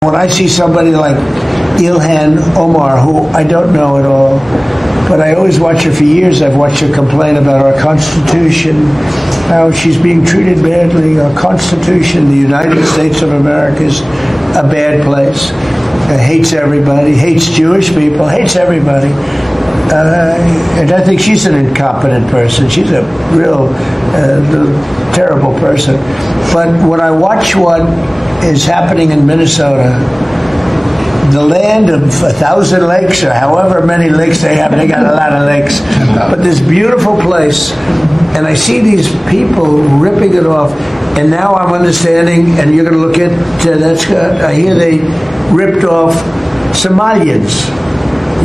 When I see somebody like Ilhan Omar, who I don't know at all, but I always watch her for years. I've watched her complain about our Constitution, how she's being treated badly. Our Constitution, the United States of America, is a bad place. Hates everybody, hates Jewish people, hates everybody. And I think she's an incompetent person. She's a real terrible person. But when I watch what is happening in Minnesota, the land of 1,000 lakes, or however many lakes they have, they got a lot of lakes, but this beautiful place, and I see these people ripping it off, and now I'm understanding, and you're going to look at, I hear they ripped off Somalians,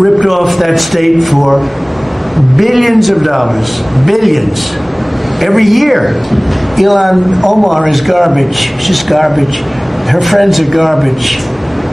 ripped off that state for billions of dollars, billions, every year. Ilhan Omar is garbage. She's garbage. Her friends are garbage.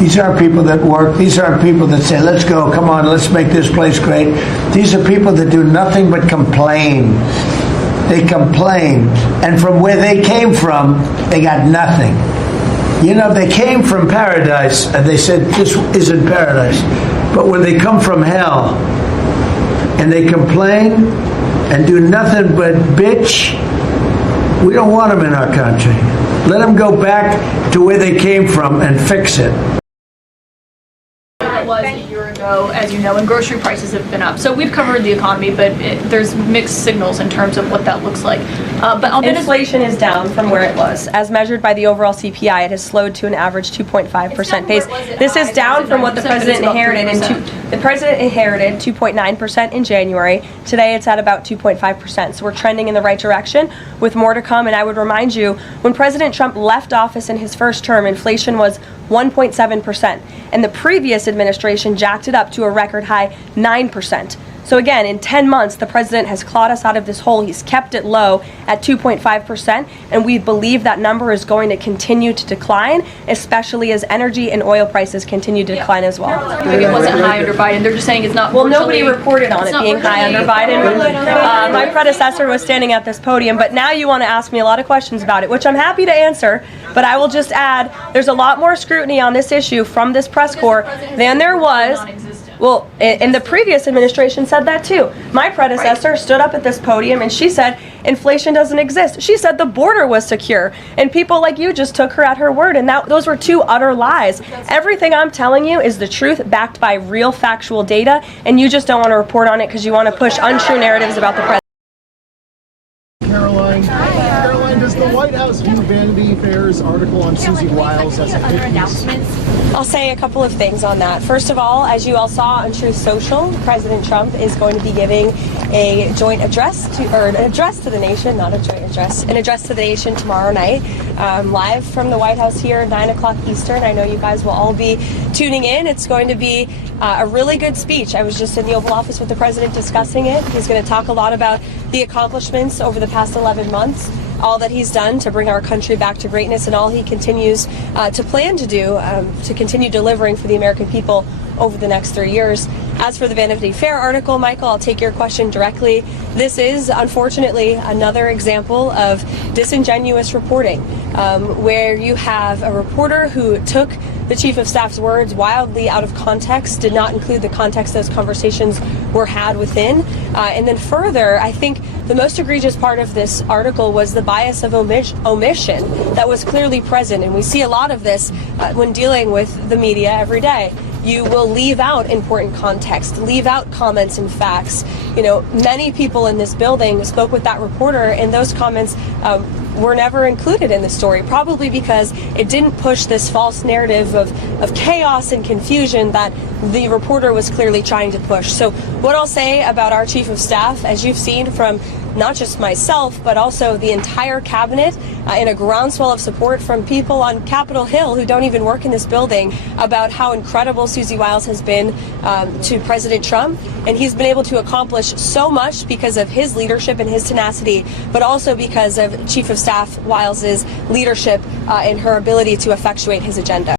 These aren't people that work. These aren't people that say, let's go, come on, let's make this place great. These are people that do nothing but complain. They complain. And from where they came from, they got nothing. You know, they came from paradise, and they said, this isn't paradise. But when they come from hell, and they complain, and do nothing but bitch, we don't want them in our country. Let them go back to where they came from and fix it. It was a year ago, as you know, and grocery prices have been up. So we've covered the economy, but there's mixed signals in terms of what that looks like. But inflation is down from where it was. As measured by the overall CPI, it has slowed to an average 2.5% pace. This is down from what the president inherited. The president inherited 2.9% in January. Today it's at about 2.5%. So we're trending in the right direction with more to come. And I would remind you, when President Trump left office in his first term, inflation was 1.7%. And the previous administration jacked it up to a record high 9%. So again, in 10 months, the president has clawed us out of this hole. He's kept it low at 2.5%, and we believe that number is going to continue to decline, especially as energy and oil prices continue to decline as well. Maybe it wasn't high under Biden. They're just saying it's not. Well, nobody reported on it being high under Biden. My predecessor was standing at this podium, but now you want to ask me a lot of questions about it, which I'm happy to answer, but I will just add, there's a lot more scrutiny on this issue from this press corps than there was. Well, and the previous administration said that too. My predecessor stood up at this podium and she said inflation doesn't exist. She said the border was secure, and people like you just took her at her word, and those were two utter lies. Everything I'm telling you is the truth, backed by real factual data, and you just don't want to report on it because you want to push untrue narratives about the president. Caroline, does the White House view Vanity Fair's article on Susie Wiles as a hit piece? I'll say a couple of things on that. First of all, as you all saw on Truth Social, President Trump is going to be giving a joint address an address to the nation, not a joint address, an address to the nation tomorrow night, live from the White House here, 9 o'clock Eastern. I know you guys will all be tuning in. It's going to be a really good speech. I was just in the Oval Office with the president discussing it. He's going to talk a lot about the accomplishments over the past 11 months, all that he's done to bring our country back to greatness, and all he continues to plan to do to continue delivering for the American people over the next 3 years. As for the Vanity Fair article, Michael, I'll take your question directly. This is, unfortunately, another example of disingenuous reporting, where you have a reporter who took the Chief of Staff's words wildly out of context, did not include the context those conversations were had within. And then further, I think the most egregious part of this article was the bias of omission that was clearly present. And we see a lot of this when dealing with the media every day. You will leave out important context, leave out comments and facts. You know, many people in this building spoke with that reporter, and those comments were never included in the story, probably because it didn't push this false narrative of chaos and confusion that the reporter was clearly trying to push. So what I'll say about our Chief of Staff, as you've seen from not just myself, but also the entire cabinet, and a groundswell of support from people on Capitol Hill who don't even work in this building, about how incredible Susie Wiles has been to President Trump. And he's been able to accomplish so much because of his leadership and his tenacity, but also because of Chief of Staff Wiles's leadership and her ability to effectuate his agenda.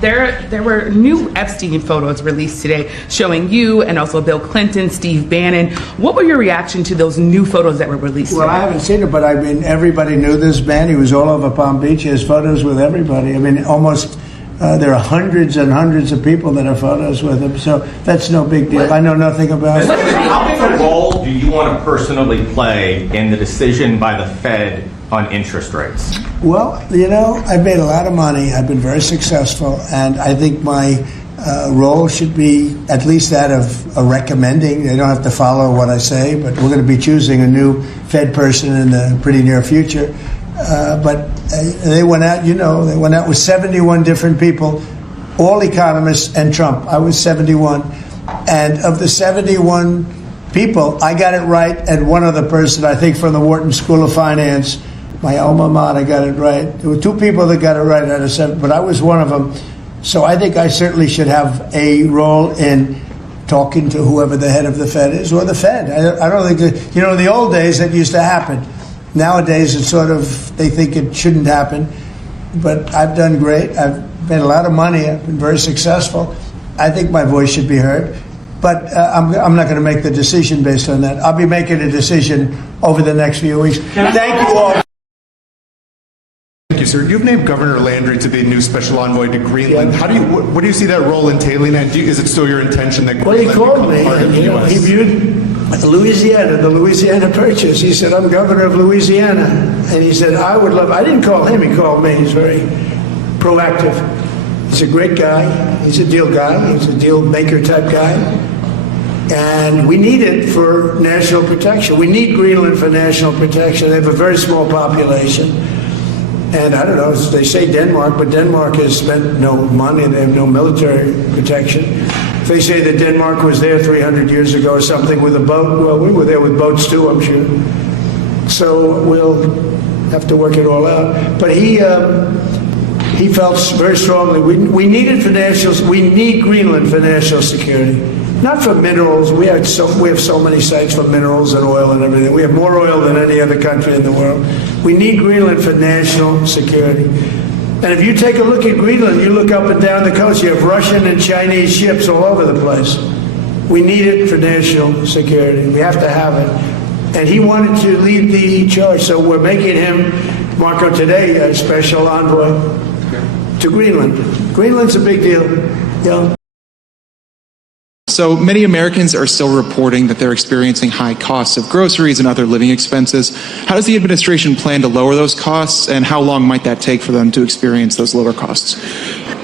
There were new Epstein photos released today showing you and also Bill Clinton, Steve Bannon. What were your reaction to those new photos that were released Well, today? I haven't seen it, but I mean, everybody knew this man. He was all over Palm Beach. He has photos with everybody. I mean, almost, there are hundreds and hundreds of people that have photos with him. So that's no big deal. I know nothing about it. How big a role do you want to personally play in the decision by the Fed on interest rates? Well, you know, I've made a lot of money. I've been very successful, and I think my role should be at least that of recommending. They don't have to follow what I say, but we're going to be choosing a new Fed person in the pretty near future. But they went out, you know, they went out with 71 different people, all economists and Trump. I was 71. And of the 71 people, I got it right, and one other person, I think from the Wharton School of Finance, my alma mater, got it right. There were two people that got it right out of 7, but I was one of them. So I think I certainly should have a role in talking to whoever the head of the Fed is, or the Fed. I don't think that, you know, in the old days that used to happen. Nowadays it's sort of, they think it shouldn't happen. But I've done great. I've made a lot of money. I've been very successful. I think my voice should be heard. But I'm not going to make the decision based on that. I'll be making a decision over the next few weeks. Thank you all. Thank you, sir. You've named Governor Landry to be new special envoy to Greenland. Yeah. What do you see that role entailing? And is it still your intention that Well, Greenland he called become me, part of and the you know, U.S.? he viewed Louisiana, the Louisiana Purchase. He said, I'm governor of Louisiana. And he said, I would love, I didn't call him, he called me. He's very proactive. He's a great guy. He's a deal guy. He's a deal maker type guy. And we need it for national protection. We need Greenland for national protection. They have a very small population. And I don't know, they say Denmark, but Denmark has spent no money. They have no military protection. They say that Denmark was there 300 years ago or something with a boat. Well, we were there with boats too, I'm sure. So we'll have to work it all out. But he felt very strongly we need it for we need Greenland for national security. Not for minerals. We have so many sites for minerals and oil and everything. We have more oil than any other country in the world. We need Greenland for national security. And if you take a look at Greenland, you look up and down the coast, you have Russian and Chinese ships all over the place. We need it for national security. We have to have it. And he wanted to lead the charge, so we're making him, Marco, today, a special envoy to Greenland. Greenland's a big deal. Yeah. So many Americans are still reporting that they're experiencing high costs of groceries and other living expenses. How does the administration plan to lower those costs, and how long might that take for them to experience those lower costs?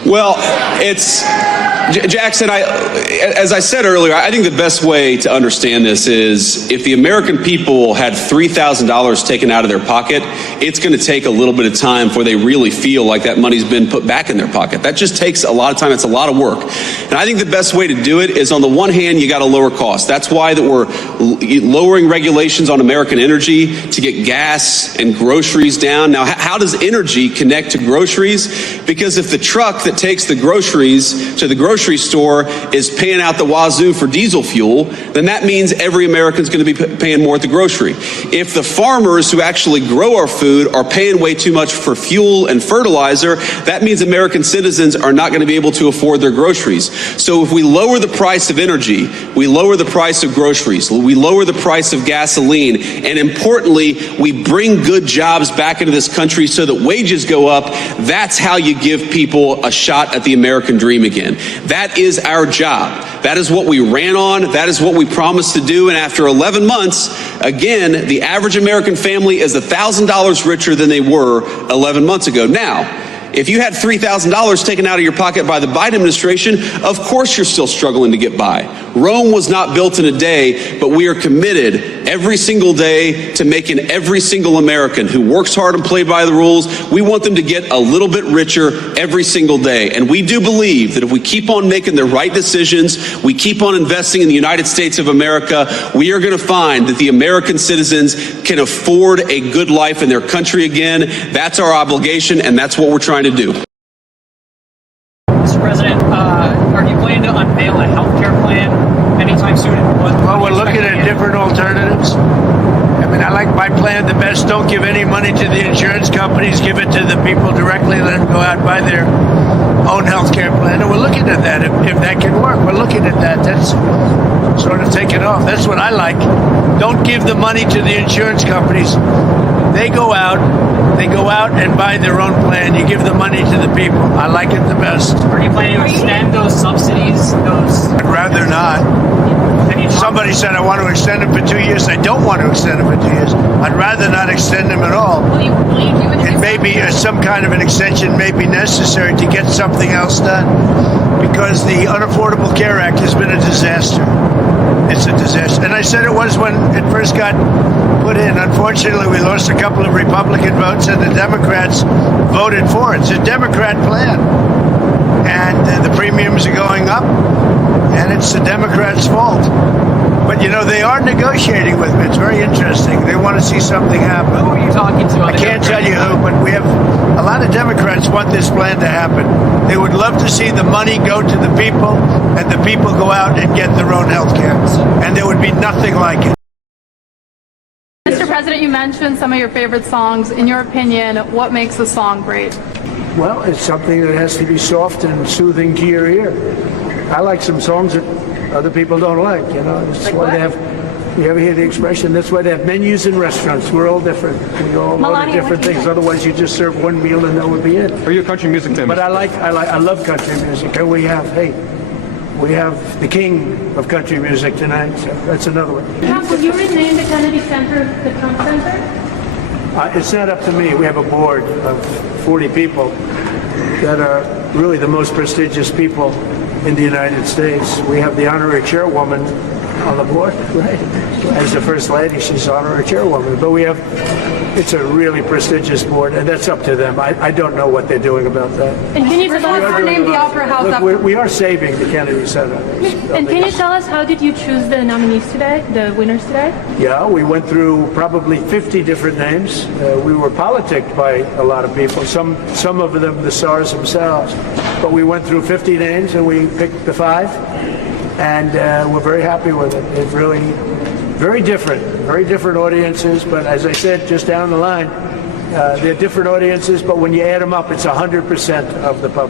Well, it's Jackson, as I said earlier, I think the best way to understand this is if the American people had $3,000 taken out of their pocket, it's going to take a little bit of time before they really feel like that money's been put back in their pocket. That just takes a lot of time. It's a lot of work. And I think the best way to do it is, on the one hand, you got to lower costs. That's why that we're lowering regulations on American energy to get gas and groceries down. Now, how does energy connect to groceries? Because if the truck that takes the groceries to the grocery store is paying out the wazoo for diesel fuel, then that means every American's going to be paying more at the grocery. If the farmers who actually grow our food are paying way too much for fuel and fertilizer, that means American citizens are not going to be able to afford their groceries. So if we lower the price of energy, we lower the price of groceries, we lower the price of gasoline, and importantly, we bring good jobs back into this country so that wages go up, that's how you give people a shot at the American dream again. That is our job. That is what we ran on. That is what we promised to do. And after 11 months, again, the average American family is $1,000 richer than they were 11 months ago. Now, if you had $3,000 taken out of your pocket by the Biden administration, of course you're still struggling to get by. Rome was not built in a day, but we are committed every single day to making every single American who works hard and plays by the rules, we want them to get a little bit richer every single day. And we do believe that if we keep on making the right decisions, we keep on investing in the United States of America, we are going to find that the American citizens can afford a good life in their country again. That's our obligation, and that's what we're trying to do. Mr. President, are you planning to unveil a health care plan anytime soon? Well, we're looking at different alternatives. I mean, I like my plan the best. Don't give any money to the insurance companies. Give it to the people directly. Let them go out and buy their own health care plan, and we're looking at that, if that can work. We're looking at that. That's sort of taken off. That's what I like. Don't give the money to the insurance companies. They go out and buy their own plan. You give the money to the people. I like it the best. Are you planning to extend those subsidies? I'd rather not. Somebody said I want to extend them for 2 years. I don't want to extend them for 2 years. I'd rather not extend them at all. Will you do it? It may be some kind of an extension may be necessary to get something else done, because the Unaffordable Care Act has been a disaster. It's a disaster. And I said it was when it first got put in. Unfortunately, we lost a couple of Republican votes, and the Democrats voted for it. It's a Democrat plan. And the premiums are going up, and it's the Democrats' fault. But, you know, they are negotiating with me. It's very interesting. They want to see something happen. Who are you talking to? I can't tell you who, but we have a lot of Democrats want this plan to happen. They would love to see the money go to the people, and the people go out and get their own health care. And there would be nothing like it. Mr. President, you mentioned some of your favorite songs. In your opinion, what makes a song great? Well, it's something that has to be soft and soothing to your ear. I like some songs that other people don't like, you know. That's why they have, you ever hear the expression, that's why they have menus in restaurants. We're all different. We all order different things. Otherwise, you just serve one meal and that would be it. Are you a country music fan? But I love country music. And we have the king of country music tonight. So that's another one. Will you rename the Kennedy Center the Trump Center? It's not up to me. We have a board of 40 people that are really the most prestigious people in the United States. We have the honorary chairwoman on the board, right? As the first lady, she's honorary chairwoman. But it's a really prestigious board, and that's up to them. I don't know what they're doing about that. And can you tell us who named the Opera House? Look, we are saving the Kennedy Center. And can you tell us how did you choose the nominees today, the winners today? Yeah, we went through probably 50 different names. We were politicked by a lot of people, some of them the stars themselves. But we went through 50 names and we picked the 5, and we're very happy with it. It's really very different audiences, but as I said just down the line, they're different audiences, but when you add them up, it's 100% of the public.